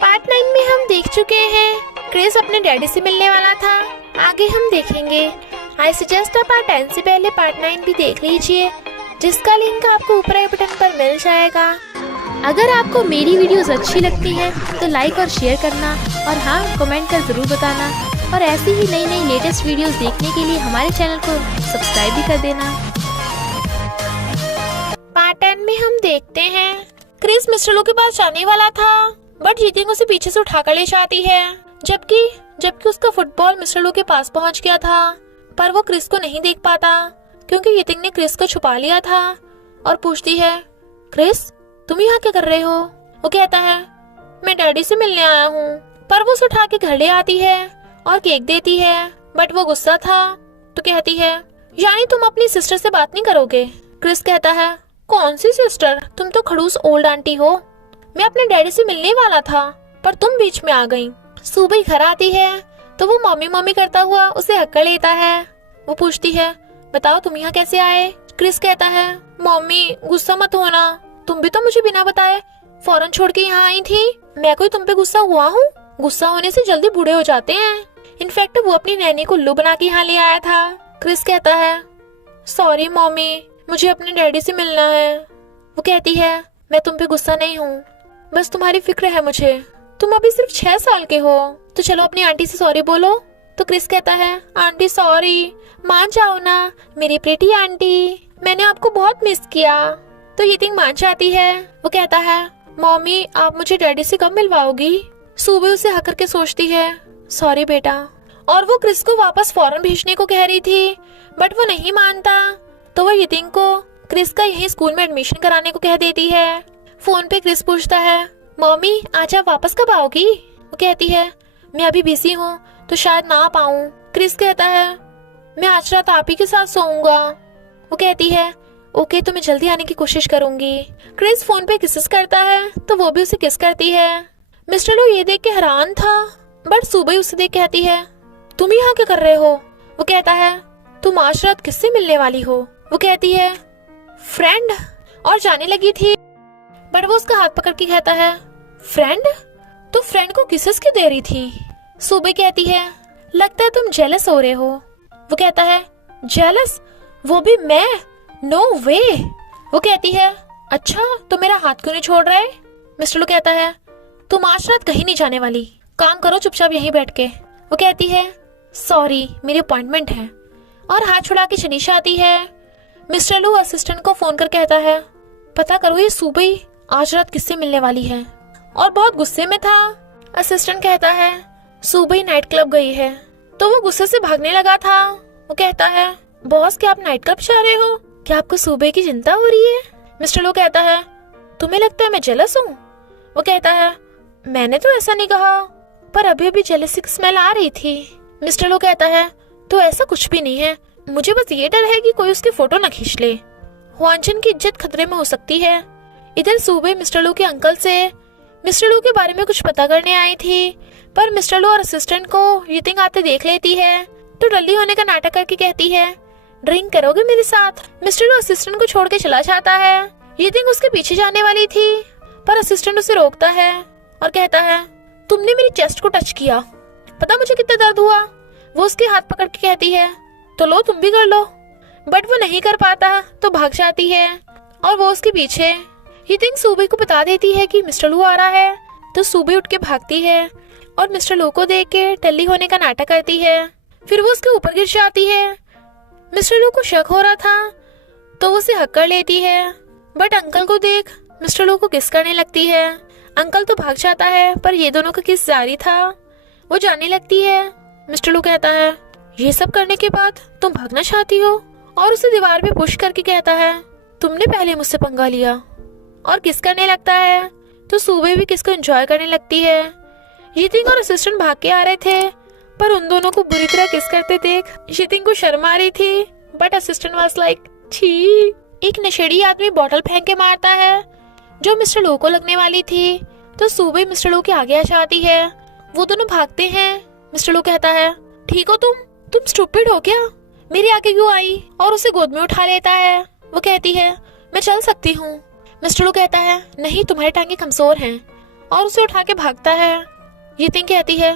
Part 9 में हम देख चुके हैं क्रिस अपने डैडी से मिलने वाला था। आगे हम देखेंगे। आई सजेस्ट आप पार्ट 10 से पहले पार्ट 9 भी देख लीजिए, जिसका लिंक आपको ऊपर आई बटन पर मिल जाएगा। अगर आपको मेरी वीडियोस अच्छी लगती है तो लाइक और शेयर करना, और हाँ, कमेंट कर ज़रूर बताना। और ऐसी ही नई नई लेटेस्ट वीडियोस देखने के लिए हमारे चैनल को सब्सक्राइब भी कर देना। पार्ट 10 में हम देखते हैं क्रिस मिस्टर लो के पास जाने वाला था, बट यितिंग उसे पीछे से उठाकर ले जाती है। जबकि उसका फुटबॉल मिस्टर लो के पास पहुंच गया था, पर वो क्रिस को नहीं देख पाता क्योंकि यितिंग ने क्रिस को छुपा लिया था और पूछती है, क्रिस तुम यहाँ क्या कर रहे हो? वो कहता है, मैं डैडी से मिलने आया हूँ। पर वो उसे उठा के घर ले आती है और केक देती है, बट वो गुस्सा था तो कहती है, यानी तुम अपनी सिस्टर से बात नहीं करोगे? क्रिस कहता है, कौन सी सिस्टर? तुम तो खड़ूस ओल्ड आंटी हो। मैं अपने डैडी से मिलने वाला था पर तुम बीच में आ गई। सुबह घर आती है तो वो मम्मी मम्मी करता हुआ उसे हक्का लेता है। वो पूछती है, बताओ तुम यहाँ कैसे आए? क्रिस कहता है, मम्मी गुस्सा मत होना, तुम भी तो मुझे बिना बताए फौरन छोड़ के यहाँ आई थी। मैं कोई तुम पे गुस्सा हुआ हूँ? गुस्सा होने से जल्दी बूढ़े हो जाते हैं। इनफैक्ट वो अपनी नैनी को उल्लू बना के यहाँ ले आया था। क्रिस कहता है, सॉरी मम्मी, मुझे अपने डैडी से मिलना है। वो कहती है, मैं तुम पे गुस्सा नहीं हूँ, बस तुम्हारी फिक्र है मुझे। तुम अभी सिर्फ 6 साल के हो, तो चलो अपनी आंटी से सॉरी बोलो। तो क्रिस कहता है, आंटी सॉरी, मान जाओ ना मेरी प्रीटी आंटी, मैंने आपको बहुत मिस किया। तो यितिंग मान जाती है। वो कहता है, मम्मी आप मुझे डैडी से कब मिलवाओगी? सुबह उसे हक करके सोचती है, सॉरी बेटा। और वो क्रिस को वापस फौरन भेजने को कह रही थी, बट वो नहीं मानता। तो वो यितिंग को क्रिस का यही स्कूल में एडमिशन कराने को कह देती है। फोन पे क्रिस पूछता है, मम्मी आज आप वापस कब आओगी? वो कहती है, मैं अभी बिजी हूँ तो शायद ना आ पाऊँ। क्रिस कहता है, मैं आज रात आप ही के साथ सोऊंगा। वो कहती है, ओके तो मैं जल्दी आने की कोशिश करूंगी। क्रिस फोन पे किसेस करता है तो वो भी उसे किस करती है। मिस्टर लो ये देख के हैरान था, बट सुबह उसे देख कहती है, तुम यहाँ क्या कर रहे हो? वो कहता है, तुम आज रात किससे मिलने वाली हो? वो कहती है, फ्रेंड, और जाने लगी थी, बट वो उसका हाथ पकड़ के कहता है, फ्रेंड? तो फ्रेंड को किसेस क्यों दे रही थी? सुबह कहती है, लगता है तुम जेलस हो रहे हो। वो कहता है, जेलस? वो भी मैं? नो वे। वो कहती है, अच्छा तो मेरा हाथ क्यों नहीं छोड़ रहे? मिस्टर लो कहता है, तुम आज रात कहीं नहीं जाने वाली, काम करो चुपचाप यहीं बैठ के। वो कहती है, सॉरी मेरी अपॉइंटमेंट है, और हाथ छुड़ा के शनीशा आती है। मिस्टर लू असिस्टेंट को फोन कर कहता है, पता करो ये सुबह आज रात किससे मिलने वाली है, और बहुत गुस्से में था। असिस्टेंट कहता है, सुबह नाइट क्लब गई है। तो वो गुस्से से भागने लगा था। वो कहता है, बॉस क्या आप नाइट क्लब जा रहे हो? क्या आपको सुबह की चिंता हो रही है? मिस्टर लो कहता है, तुम्हें लगता है मैं जेलस हूँ? वो कहता है, मैंने तो ऐसा नहीं कहा, पर अभी अभी जेलसी की स्मेल आ रही थी। मिस्टर लो कहता है, तो ऐसा कुछ भी नहीं है, मुझे बस ये डर है कि कोई उसकी फोटो न खींच ले, हुआनचन की इज्जत खतरे में हो सकती है। इधर सुबह मिस्टर लो के अंकल से मिस्टर लो के बारे में कुछ पता करने आई थी, पर मिस्टर लो और असिस्टेंट को यितिंग आते देख लेती है तो डल्ली होने का नाटक करके कहती है, ड्रिंक करोगे मेरे साथ? मिस्टर लो असिस्टेंट को छोड़ के चला जाता है। यितिंग उसके पीछे जाने वाली थी, पर असिस्टेंट उसे रोकता है और कहता है, तुमने मेरी चेस्ट को टच किया, पता मुझे कितना दर्द हुआ? वो उसके हाथ पकड़ के कहती है, तो लो तुम भी कर लो, बट वो नहीं कर पाता तो भाग जाती है और वो उसके पीछे। यितिंग सुबह को बता देती है कि मिस्टर लू आ रहा है, तो सुबह उठ के भागती है और मिस्टर लू को देख के टल्ली होने का नाटक करती है। फिर वो उसके ऊपर गिर जाती है। मिस्टर लू को शक हो रहा था तो वो उसे हक कर लेती है, बट अंकल को देख मिस्टर लू को किस करने लगती है। अंकल तो भाग जाता है, पर ये दोनों का किस जारी था। वो जाने लगती है। मिस्टर लू कहता है, ये सब करने के बाद तुम भागना चाहती हो? और उसे दीवार पे पुश करके कहता है, तुमने पहले मुझसे पंगा लिया, और किस करने लगता है। तो सुबह भी किस को एंजॉय करने लगती है। यितिंग और असिस्टेंट भाग के आ रहे थे, पर उन दोनों को बुरी तरह किस करते देख यितिंग को शर्म आ रही थी, बट असिस्टेंट वाज लाइक, छी। एक नशेड़ी आदमी बॉटल फेंक के मारता है जो मिस्टर लो को लगने वाली थी, तो सुबह मिस्टर लो के आगे आ जाती है। वो दोनों भागते हैं। मिस्टर लो कहता है, ठीक हो तुम स्टूपिड हो क्या? मेरे आगे क्यों आई? और उसे गोद में उठा लेता है। वो कहती है, मैं चल सकती हूँ। मिस्टर लो कहता है, नहीं तुम्हारी टांगे कमजोर हैं और उसे उठा के भागता है। यितिंग कहती है,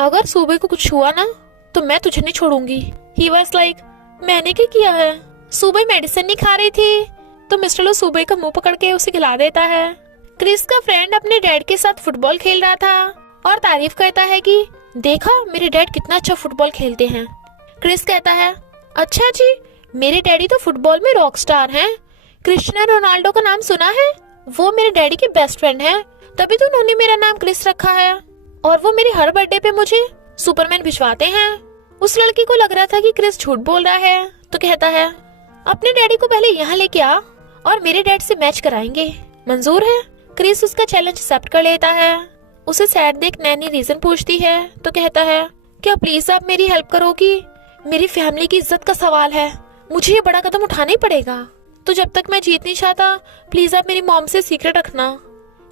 अगर सूबे को कुछ हुआ ना तो मैं तुझे नहीं छोड़ूंगी। ही वाज लाइक, मैंने क्या किया है? सूबे मेडिसिन नहीं खा रही थी तो मिस्टर लो सूबे का मुंह पकड़ के उसे खिला देता है। क्रिस का फ्रेंड अपने डैड के साथ फुटबॉल खेल रहा था और तारीफ करता है कि देखा मेरे डैड कितना अच्छा फुटबॉल खेलते हैं। क्रिस कहता है, अच्छा जी, मेरे डैडी तो फुटबॉल में रॉक स्टार हैं। क्रिस्टियानो रोनाल्डो का नाम सुना है? वो मेरे डैडी के बेस्ट फ्रेंड हैं, तभी तो उन्होंने मेरा नाम क्रिस रखा है। और वो मेरे हर बर्थडे पे मुझे सुपरमैन भिजवाते हैं। उस लड़की को लग रहा था कि क्रिस झूठ बोल रहा है तो कहता है, अपने डैडी को पहले यहाँ लेके आ और मेरे डैड से मैच कराएंगे, मंजूर है? क्रिस उसका चैलेंज एक्सेप्ट कर लेता है। उसे सैड देख नैनी रीजन पूछती है तो कहता है, क्या प्लीज आप मेरी हेल्प करोगी? मेरी फैमिली की इज्जत का सवाल है, मुझे ये बड़ा कदम उठाना ही पड़ेगा। तो जब तक मैं जीत नहीं चाहता प्लीज आप मेरी मॉम से सीक्रेट रखना।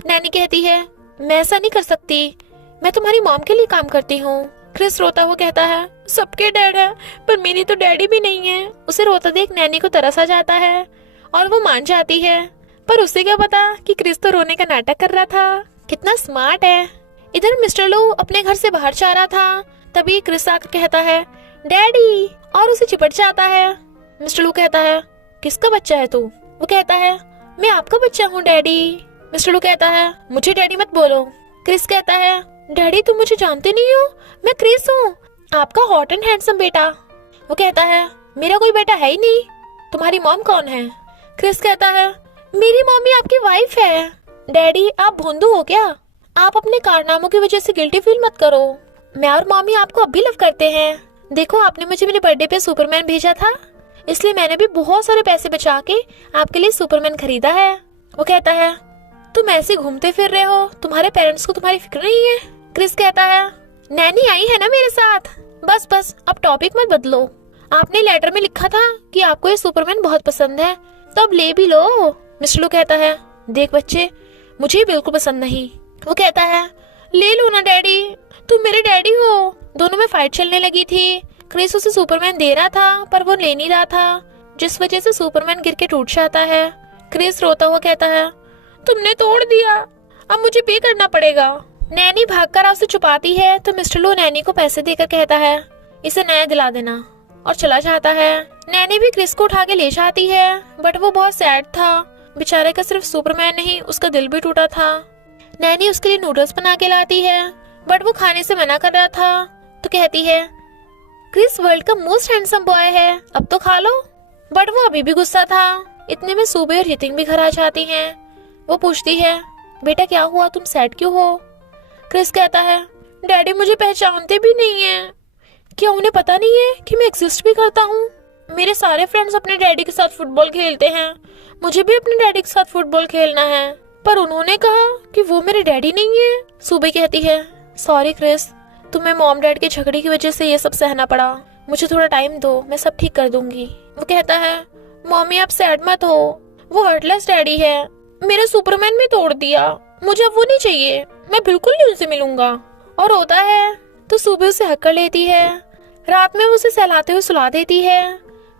नैनी कहती है, मैं ऐसा नहीं कर सकती, मैं तुम्हारी मॉम के लिए काम करती हूँ। क्रिस रोता हुआ कहता है, सबके डैड है पर मेरी तो डैडी भी नहीं है। उसे रोता देख नैनी को तरस आ जाता है और वो मान जाती है, पर उसे क्या पता कि क्रिस तो रोने का नाटक कर रहा था। कितना स्मार्ट है। इधर मिस्टर लो अपने घर से बाहर जा रहा था, तभी क्रिस आकर कहता है, डैडी, और उसे चिपट जाता है। मिस्टर लो कहता है, किसका बच्चा है तू? वो कहता है, मैं आपका बच्चा हूँ डैडी। मिस्टर लो कहता है, मुझे डैडी मत बोलो। क्रिस कहता है, डैडी तुम मुझे जानते नहीं हो, मैं क्रिस हूँ, आपका हॉट एंड हैंडसम बेटा। वो कहता है, मेरा कोई बेटा है ही नहीं, तुम्हारी मॉम कौन है? क्रिस कहता है, मेरी मम्मी आपकी वाइफ है। डैडी आप भोंदू हो क्या? आप अपने कारनामों की वजह से गिल्टी फील मत करो, मैं और मम्मी आपको अब भी लव करते हैं। देखो आपने मुझे मेरे बर्थडे पे सुपरमैन भेजा था, इसलिए मैंने भी बहुत सारे पैसे बचा के आपके लिए सुपरमैन खरीदा है। वो कहता है, तुम ऐसे घूमते फिर रहे हो, तुम्हारे पेरेंट्स को तुम्हारी फिक्र नहीं है? क्रिस कहता है, नैनी आई है ना मेरे साथ, बस बस अब टॉपिक मत बदलो। आपने लेटर में लिखा था कि आपको ये सुपरमैन बहुत पसंद है, तो अब ले भी लो। मिस्टर लो कहता है, देख बच्चे, मुझे बिल्कुल पसंद नहीं। वो कहता है, ले लो ना डैडी, तुम मेरे डैडी हो। दोनों में फाइट चलने लगी थी। क्रिस उसे सुपरमैन दे रहा था पर वो ले नहीं रहा था, जिस वजह से सुपरमैन गिर के टूट जाता है। क्रिस रोता हुआ कहता है, तुमने तोड़ दिया, अब मुझे पे करना पड़ेगा। नैनी भागकर उसे छुपाती है तो मिस्टर लो नैनी को पैसे देकर कहता है, इसे नया दिला देना, और चला जाता है। नैनी भी क्रिस को उठा के ले जाती है, बट वो बहुत सैड था। बेचारे का सिर्फ सुपरमैन नहीं, उसका दिल भी टूटा था। नैनी उसके लिए नूडल्स बना के लाती है, बट वो खाने से मना कर रहा था तो कहती है, क्रिस वर्ल्ड का मोस्ट हैंडसम बॉय है, अब तो खा लो। बट वो अभी भी गुस्सा था। इतने में सूबे और यितिंग भी घर आ जाती हैं। वो पूछती है, बेटा क्या हुआ, तुम सैड क्यों हो? क्रिस कहता है, डैडी मुझे पहचानते भी नहीं है, क्या उन्हें पता नहीं है कि मैं एग्जिस्ट भी करता हूँ? मेरे सारे फ्रेंड्स अपने डैडी के साथ फुटबॉल खेलते हैं, मुझे भी अपने डैडी के साथ फुटबॉल खेलना है, पर उन्होंने कहा कि वो मेरे डैडी नहीं है। सूबे कहती है, सॉरी क्रिस, तुम्हें मॉम डैड के झगड़े की वजह से ये सब सहना पड़ा, मुझे थोड़ा टाइम दो, मैं सब ठीक कर दूंगी। वो कहता है, मम्मी आप सैड मत हो, वो हर्टलेस डैडी है, मेरा सुपरमैन भी तोड़ दिया, मुझे अब वो नहीं चाहिए, मैं बिल्कुल नहीं उनसे मिलूंगा। और होता है तो सुबह उसे हक कर लेती है। रात में वो उसे सहलाते हुए सुला देती है।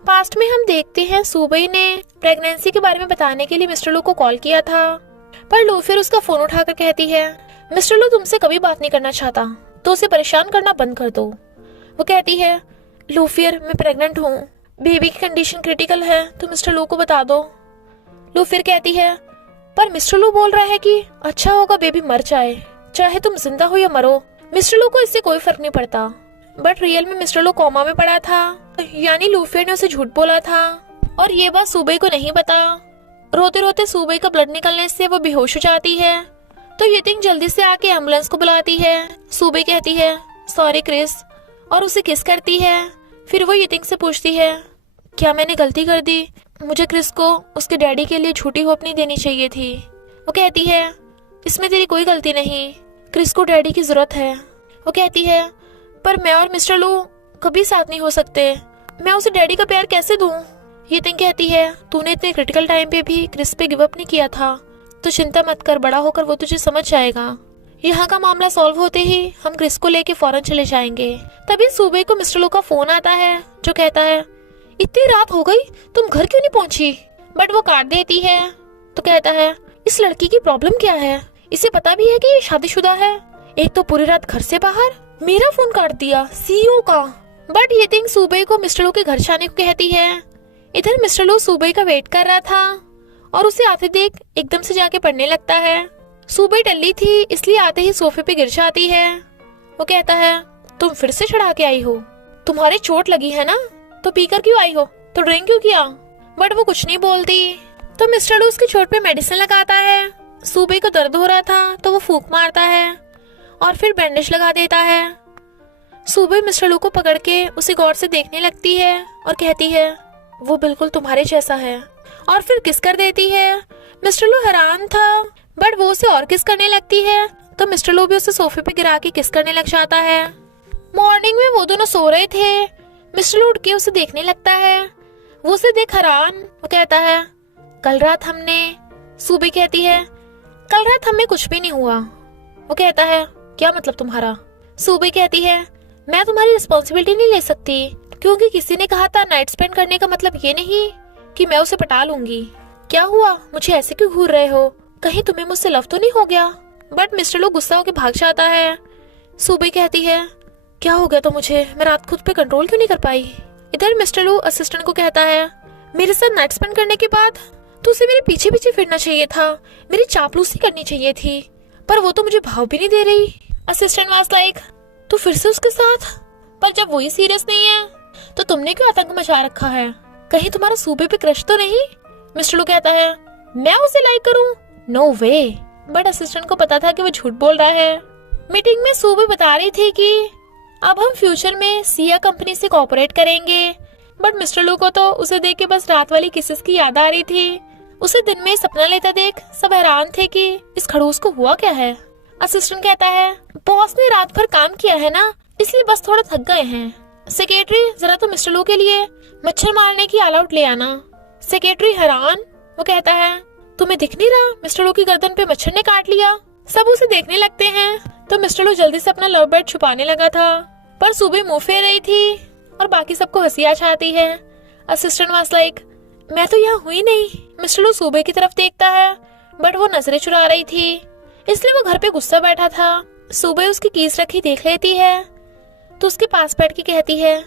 पास्ट में हम देखते हैं सुबह ने प्रेगनेंसी के बारे में बताने के लिए मिस्टर लो को कॉल किया था, पर लो फिर उसका फोन उठाकर कहती है, मिस्टर लो तुमसे कभी बात नहीं करना चाहता तो उसे परेशान करना बंद कर दो। वो कहती है, लूफियर मैं प्रेग्नेंट हूँ, बेबी की कंडीशन क्रिटिकल है, तो मिस्टर लो को बता दो। लूफियर कहती है, पर मिस्टर लो बोल रहा है कि अच्छा होगा बेबी मर जाए, चाहे तुम जिंदा हो या मरो, मिस्टर लो को इससे कोई फर्क नहीं पड़ता। बट रियल में मिस्टर लो कोमा में पड़ा था, यानी लूफियर ने उसे झूठ बोला था और ये बात सूबे को नहीं पता। रोते रोते सूबे का ब्लड निकलने से वो बेहोश हो जाती है, तो यितिंग जल्दी से आके एम्बुलेंस को बुलाती है। सूबे कहती है, सॉरी क्रिस, और उसे किस करती है। फिर वो यितिंग से पूछती है, क्या मैंने गलती कर दी? मुझे क्रिस को उसके डैडी के लिए झूठी होप नहीं देनी चाहिए थी। वो कहती है, इसमें तेरी कोई गलती नहीं, क्रिस को डैडी की जरूरत है। वो कहती है, पर मैं और मिस्टर लो कभी साथ नहीं हो सकते, मैं उसे डैडी का प्यार कैसे दूं? यितिंग कहती है, तूने इतने क्रिटिकल टाइम पे भी क्रिस पे गिव अप नहीं किया था, तो चिंता मत कर, बड़ा होकर वो तुझे समझ जाएगा। यहाँ का मामला सॉल्व होते ही हम क्रिस को लेके फौरन चले जाएंगे। तभी सूबे को मिस्टर लो का फोन आता है जो कहता है, इतनी रात हो गई, तुम घर क्यों नहीं पहुंची? बट वो काट देती है तो कहता है, इस लड़की की प्रॉब्लम क्या है, इसे पता भी है कि ये शादीशुदा है। एक तो पूरी रात घर से बाहर, मेरा फोन काट दिया सीईओ का। बट ये थिंग सुबह को मिस्टर लू के घर जाने को कहती है। इधर मिस्टर लू सुबह का वेट कर रहा था और उसे आते देख एकदम से जाके पढ़ने लगता है। सुबह टल्ली थी इसलिए आते ही सोफे पे गिर जाती है। वो कहता है, तुम फिर से चढ़ा के आई हो, तुम्हारे चोट लगी है ना, तो पीकर क्यों आई हो, तो ड्रिंक क्यों किया। बट वो कुछ नहीं बोलती। तो मिस्टर लू उसकी चोट पे मेडिसिन लगाता है। सुबह को दर्द हो रहा था तो वो फूंक मारता है और फिर बैंडेज लगा देता है। सुबह मिस्टर लू को पकड़ के उसे गौर से देखने लगती है और कहती है, वो बिल्कुल तुम्हारे जैसा है, और फिर किस कर देती है। मिस्टर लू हैरान था बट वो उसे और किस करने लगती है तो मिस्टर लू भी उसे सोफे पे गिरा के किस करने लग जाता है। मॉर्निंग में वो दोनों सो रहे थे। मिस्टर लू उठ के उसे देखने लगता है। वो उसे देख हैरान। वो कहता है, कल रात हमने। सुबह कहती है, कल रात हमें कुछ भी नहीं हुआ। वो कहता है, क्या मतलब तुम्हारा। सुबह कहती है, मैं तुम्हारी रिस्पॉन्सिबिलिटी नहीं ले सकती क्योंकि किसी ने कहा था नाइट स्पेंड करने का मतलब ये नहीं कि मैं उसे पटा लूंगी। क्या हुआ, मुझे ऐसे क्यों घूर रहे हो, कहीं तुम्हें मुझसे लव तो नहीं हो गया। बट मिस्टर लू गुस्सा होकर भाग जाता है। सुबह कहती है, क्या हो गया तो मुझे, मैं रात खुद पे कंट्रोल क्यों नहीं कर पाई। इधर मिस्टर लू असिस्टेंट को कहता है, मेरे साथ नाइट स्पेंड करने के बाद तो उसे मेरे पीछे पीछे फिरना चाहिए था, मेरी चापलूसी करनी चाहिए थी, पर वो तो मुझे भाव भी नहीं दे रही। असिस्टेंट वाज लाइक, तो फिर से उसके साथ, पर जब वही सीरियस नहीं है तो तुमने क्यों आतंक मचा रखा है, कहीं तुम्हारा सुबह पे क्रश तो नहीं। मिस्टर लू कहता है, मैं उसे लाइक करूं, नो वे। बट असिस्टेंट को पता था कि वो झूठ बोल रहा है। मीटिंग में सुबह बता रही थी कि अब हम फ्यूचर में सिया कंपनी से कोऑपरेट करेंगे। बट मिस्टर लू को तो उसे देख के बस रात वाली किसेस की याद आ रही थी। उसे दिन में सपना लेता देख सब हैरान थे कि इस खड़ूस को हुआ क्या है। असिस्टेंट कहता है, बॉस ने रात भर काम किया है ना, इसलिए बस थोड़ा थक गए हैं। सेक्रेटरी, जरा तो मिस्टर लू के लिए मच्छर मारने की ऑल आउट ले आना। सेक्रेटरी हैरान। वो कहता है, तुम्हें दिख नहीं रहा मिस्टर लू की गर्दन पे मच्छर ने काट लिया। सब उसे देखने लगते हैं तो मिस्टर लू जल्दी से अपना लव बर्ड छुपाने लगा था, पर सुबह मुंह फेर रही थी और बाकी सबको हंसी आ जाती है। असिस्टेंट वाज लाइक, मैं तो यहाँ हुई नहीं। मिस्टर लू सुबह की तरफ देखता है बट वो नजरें चुरा रही थी, इसलिए वो घर पे गुस्सा बैठा था। सुबह उसकी कीज रखी देख लेती है तो उसके पास बैठ के कहती है,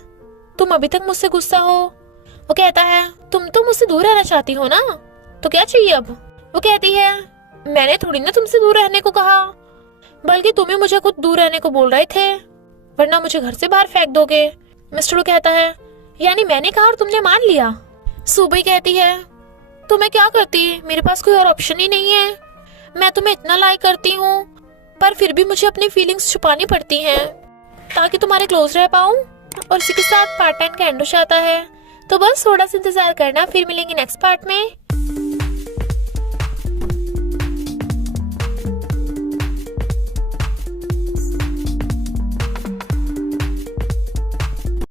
तुम अभी तक मुझसे गुस्सा हो। वो कहता है, तुम तो मुझसे दूर रहना चाहती हो ना, तो क्या चाहिए अब। वो कहती है, मैंने थोड़ी ना तुमसे दूर रहने को कहा, बल्कि तुम्हें मुझे खुद दूर रहने को बोल रहे थे, वरना मुझे घर से बाहर फेंक दोगे। मिस्टर लू कहता है, यानी मैंने कहा और तुमने मान लिया। सुबह कहती है, तो मैं क्या करती, मेरे पास कोई और ऑप्शन ही नहीं है। मैं तुम्हें इतना लाइक करती हूँ पर फिर भी मुझे अपनी फीलिंग्स छुपानी पड़ती हैं ताकि तुम्हारे क्लोज रह पाऊँ। और इसी के साथ पार्ट 10 का एंड हो जाता है। तो बस थोड़ा सा इंतजार करना, फिर मिलेंगे नेक्स्ट पार्ट में।